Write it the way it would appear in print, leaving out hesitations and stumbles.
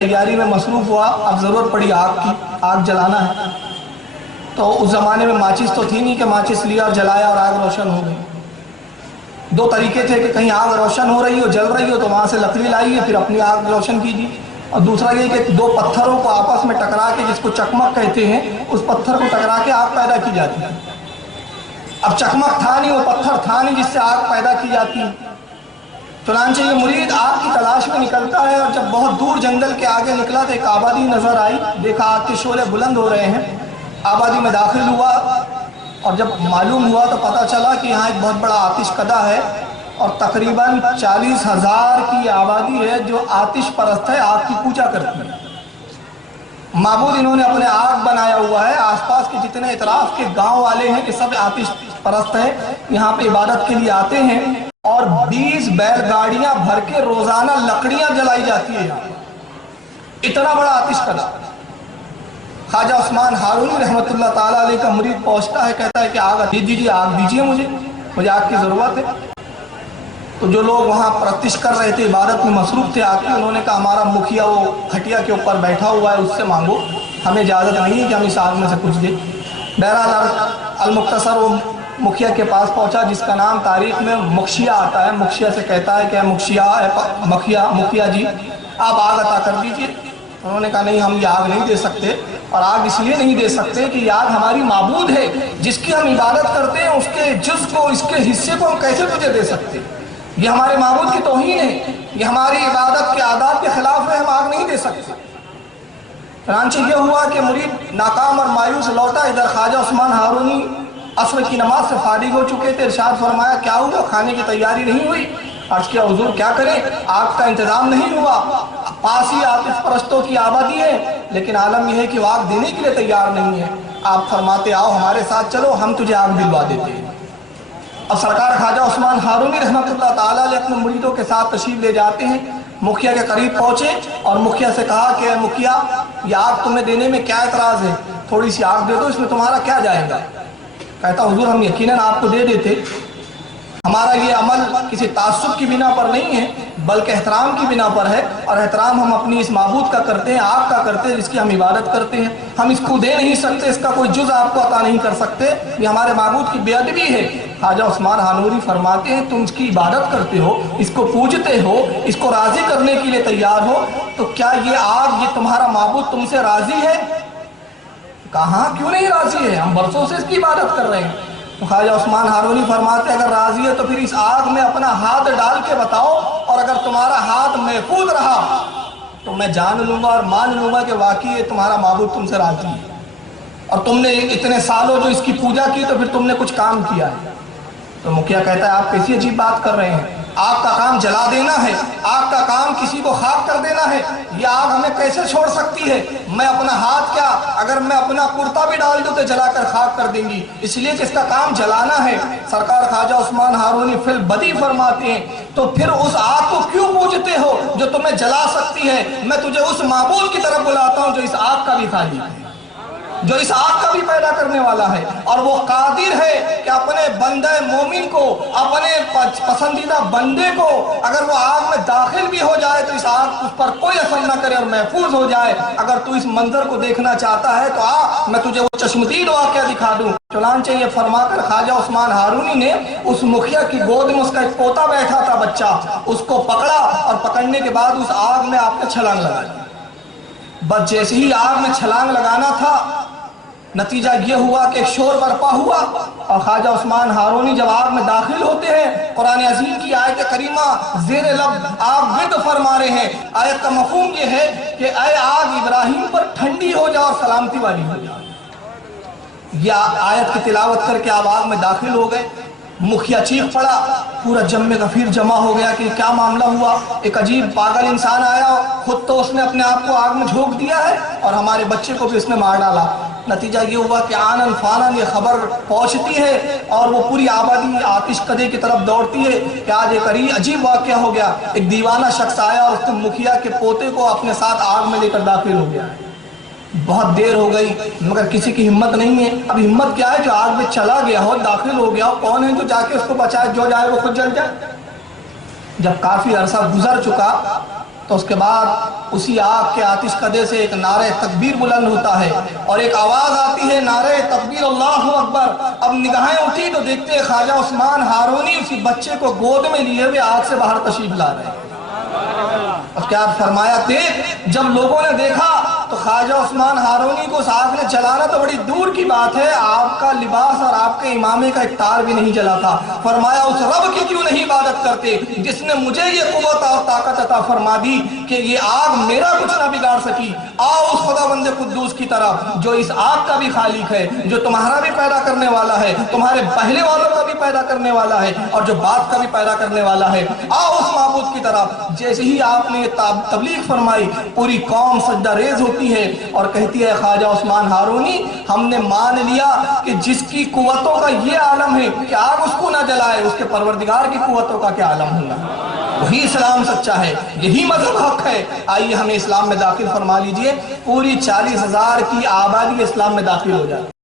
तैयारी में मसरूफ हुआ। अब ज़रूरत पड़ी आग की, आग जलाना है। तो उस ज़माने में माचिस तो थी नहीं कि माचिस लिया और जलाया और आग रोशन हो गई। दो तरीके थे कि कहीं आग रोशन हो रही हो, जल रही हो, तो वहाँ से लकड़ी लाइए, फिर अपनी आग रोशन कीजिए। और दूसरा ये कि दो पत्थरों को आपस में टकरा के, जिसको चकमक कहते हैं, उस पत्थर को टकरा के आग पैदा की जाती है। अब चकमक था नहीं, वो पत्थर था नहीं जिससे आग पैदा की जाती। चुनांचे ये मुरीद आग की तलाश में निकलता है, और जब बहुत दूर जंगल के आगे निकला तो एक आबादी नजर आई। देखा आग के शोले बुलंद हो रहे हैं। आबादी में दाखिल हुआ, और जब मालूम हुआ तो पता चला कि यहाँ एक बहुत बड़ा आतिशकदा है, और तकरीबन 40,000 की आबादी है जो आतिश परस्त है, आग की पूजा करती है। माबूद इन्होंने अपने आग बनाया हुआ है। आसपास के जितने इतराफ के गांव वाले हैं कि सब आतिश परस्त हैं, यहाँ पे इबादत के लिए आते हैं। और 20 बैलगाड़ियां भर के रोजाना लकड़ियां जलाई जाती है। इतना बड़ा आतिशकदा। ख्वाजा उस्मान हारूनी रहमतुल्लाह ताला अलैह का मुरीद पहुंचता है, कहता है कि आग दीजिए, आग दीजिए, मुझे आग की जरूरत है। तो जो लोग वहाँ प्रैक्टिस कर रहे थे, इबादत में मसरूफ थे आके, उन्होंने कहा हमारा मुखिया वो खटिया के ऊपर बैठा हुआ है, उससे मांगो, हमें इजाज़त नहीं है कि हम इस आग में से कुछ दें। बहरहाल अल-मुख्तसर वो मुखिया के पास पहुंचा, जिसका नाम तारीख में मुखिया आता है। मुखिया से कहता है कि मुखिया जी आप आग अता कर दीजिए। उन्होंने कहा नहीं, हम ये आग नहीं दे सकते, और आग इसलिए नहीं दे सकते कि ये आग हमारी माबूद है, जिसकी हम इबादत करते हैं, उसके जुज़ को, इसके हिस्से को हम कैसे तुझे दे सकते? ये हमारे माबूद की तौहीन है, ये हमारी इबादत के आदाब के खिलाफ है, हम आग नहीं दे सकते। चुनांचे ये हुआ कि मुरीद नाकाम और मायूस लौटा। इधर ख्वाजा उस्मान हारूनी असर की नमाज से फारिग हो चुके थे। इरशाद फरमाया क्या हुआ, खाने की तैयारी नहीं हुई? अर्ज़ किया हुज़ूर क्या करें, आग का इंतजाम नहीं हुआ, पास ही आतिश परस्तों की आबादी है, लेकिन आलम यह है कि वो आग देने के लिए तैयार नहीं है। आप फरमाते आओ हमारे साथ चलो, हम तुझे आग दिलवा देते हैं। अब सरकार ख्वाजा उस्मान हारूनी रहमतुल्लाह ताला अलैह अपने मुरीदों के साथ तशरीफ ले जाते हैं। मुखिया के करीब पहुंचे और मुखिया से कहा कि मुखिया ये आग तुम्हें देने में क्या एतराज़ है, थोड़ी सी आग दे दो, इसमें तुम्हारा क्या जाएगा? कहता हुजूर हम यकीनन आपको दे देते, हमारा ये अमल किसी तासुब की बिना पर नहीं है, बल्कि एहतराम की बिना पर है, और एहतराम हम अपनी इस माबूद का करते हैं, आग का करते हैं, जिसकी हम इबादत करते हैं। हम इसको दे नहीं सकते, इसका कोई जुज़ आपको अता नहीं कर सकते, ये हमारे माबूद की बेअदबी है। ख्वाजा उस्मान हारूनी फरमाते हैं तुम इसकी इबादत करते हो, इसको पूजते हो, इसको राज़ी करने के लिए तैयार हो, तो क्या ये आग, ये तुम्हारा माबूद तुमसे राज़ी है? कहाँ क्यों नहीं राज़ी है, हम बरसों से इसकी इबादत कर रहे हैं। तो ख्वाजा उस्मान हारूनी फरमाते अगर राज़ी है तो फिर इस आग में अपना हाथ डाल के बताओ, और अगर तुम्हारा हाथ महफूज रहा तो मैं जान लूंगा और मान लूंगा कि वाकई ये तुम्हारा माबूद तुमसे राज़ी है, और तुमने इतने सालों जो इसकी पूजा की तो फिर तुमने कुछ काम किया है। तो मुखिया कहता है आप कैसी अजीब बात कर रहे हैं, आग का काम जला देना है, आग का काम किसी को खाक कर देना है, ये आग हमें कैसे छोड़ सकती है? मैं अपना हाथ क्या, अगर मैं अपना कुर्ता भी डाल दूं तो जलाकर खाक कर देंगी, इसलिए कि इसका काम जलाना है। सरकार ख्वाजा उस्मान हारूनी फिल बदी फरमाते हैं तो फिर उस आग को क्यों पूजते हो जो तुम्हें जला सकती है? मैं तुझे उस माबूद की तरफ बुलाता हूं जो इस आग का भी खालिक है, जो इस आग का भी पैदा करने वाला है, और वो कादिर है कि अपने बंदे मोमिन को, अपने पसंदीदा बंदे को अगर वो आग में दाखिल भी हो जाए तो इस आग उस पर कोई असर न करे और महफूज हो जाए। अगर तू इस मंजर को देखना चाहता है तो आ, मैं तुझे वो चश्मदीद वाक़या दिखा दूं। चुनांचे ये फरमाकर ख्वाजा उस्मान हारूनी ने उस मुखिया की गोद में उसका एक पोता बैठा था, बच्चा, उसको पकड़ा, और पकड़ने के बाद उस आग में आपने छलांग लगा दी। बस जैसे ही आग में छलांग लगाना था, नतीजा ये हुआ कि एक शोर बरपा हुआ, और ख्वाजा उस्मान हारूनी जब आग में दाखिल होते हैं, कुरान अज़ीम की आयत करीमा ज़ेर लब आग विद फरमा रहे हैं। आयत का मफ़हूम ये है कि ऐ आग इब्राहिम पर ठंडी हो जाओ और सलामती वाली हो जाओ। यह आयत की तिलावत करके आप आग में दाखिल हो गए। मुखिया चीख पड़ा, पूरा जम्मे गफीर जमा हो गया कि क्या मामला हुआ। एक अजीब पागल इंसान आया, खुद तो उसने अपने आप को आग में झोंक दिया है और हमारे बच्चे को भी उसने मार डाला। नतीजा ये हुआ कि आनन फानन ये खबर पहुंचती है और वो पूरी आबादी आतिशकदे की तरफ दौड़ती है कि आज एक अजीब वाक़या हो गया। एक दीवाना शख्स आया और उसने मुखिया के पोते को अपने साथ आग में लेकर दाखिल हो गया। बहुत देर हो गई मगर किसी की हिम्मत नहीं है। अब हिम्मत क्या है, जो आग में चला गया हो, दाखिल हो गया हो, कौन है जो जाके उसको बचाए? जो जाए वो खुद जल जाए। जब काफी अरसा गुजर चुका تو اس کے بعد اسی آگ کے آتش کدے سے ایک نعرہ تکبیر بلند ہوتا ہے اور ایک آواز آتی ہے نعرہ تکبیر اللہ اکبر۔ اب نگاہیں اٹھی تو دیکھتے ہیں خواجہ عثمان ہارونی اسی بچے کو گود میں لیے ہوئے آگ سے باہر تشریف لا رہے ہیں۔ اب کیا فرمایا، دیکھ جب لوگوں نے دیکھا تو خواجہ عثمان ہارونی کو اس آگ نے جلانا تو بڑی دور کی بات ہے، آپ کا لباس اور آپ کے امامے کا ایک تار بھی نہیں جلا تھا۔ فرمایا اس رب کی کیوں نہیں عبادت کرتے جس نے مجھے یہ قوت اور طاقت عطا فرما دی کہ یہ آگ میرا کچھ نہ بگاڑ سکی۔ آؤ اس خداوند قدوس کی طرف جو اس آگ کا بھی خالق ہے، جو تمہارا بھی پیدا کرنے والا ہے، تمہارے پہلے والوں کا بھی پیدا کرنے والا ہے اور جو بعد کا بھی پیدا کرنے والا ہے۔ آؤ اس معبود کی طرف۔ جیسے ہی آپ نے تبلیغ فرمائی پوری قوم سجدہ ریز ہوتی ہے اور کہتی ہے خواجہ عثمان ہارونی ہم نے مان لیا کہ جس کی قوتوں کا یہ عالم ہے کہ آگ اس کو نہ جلائے، اس کے پروردگار کی قوتوں کا کیا عالم ہوگا۔ وہی اسلام سچا ہے، یہی مذہب حق ہے۔ آئیے ہمیں اسلام میں داخل فرما لیجئے، پوری 40,000 کی آبادی اسلام میں داخل ہو جائے۔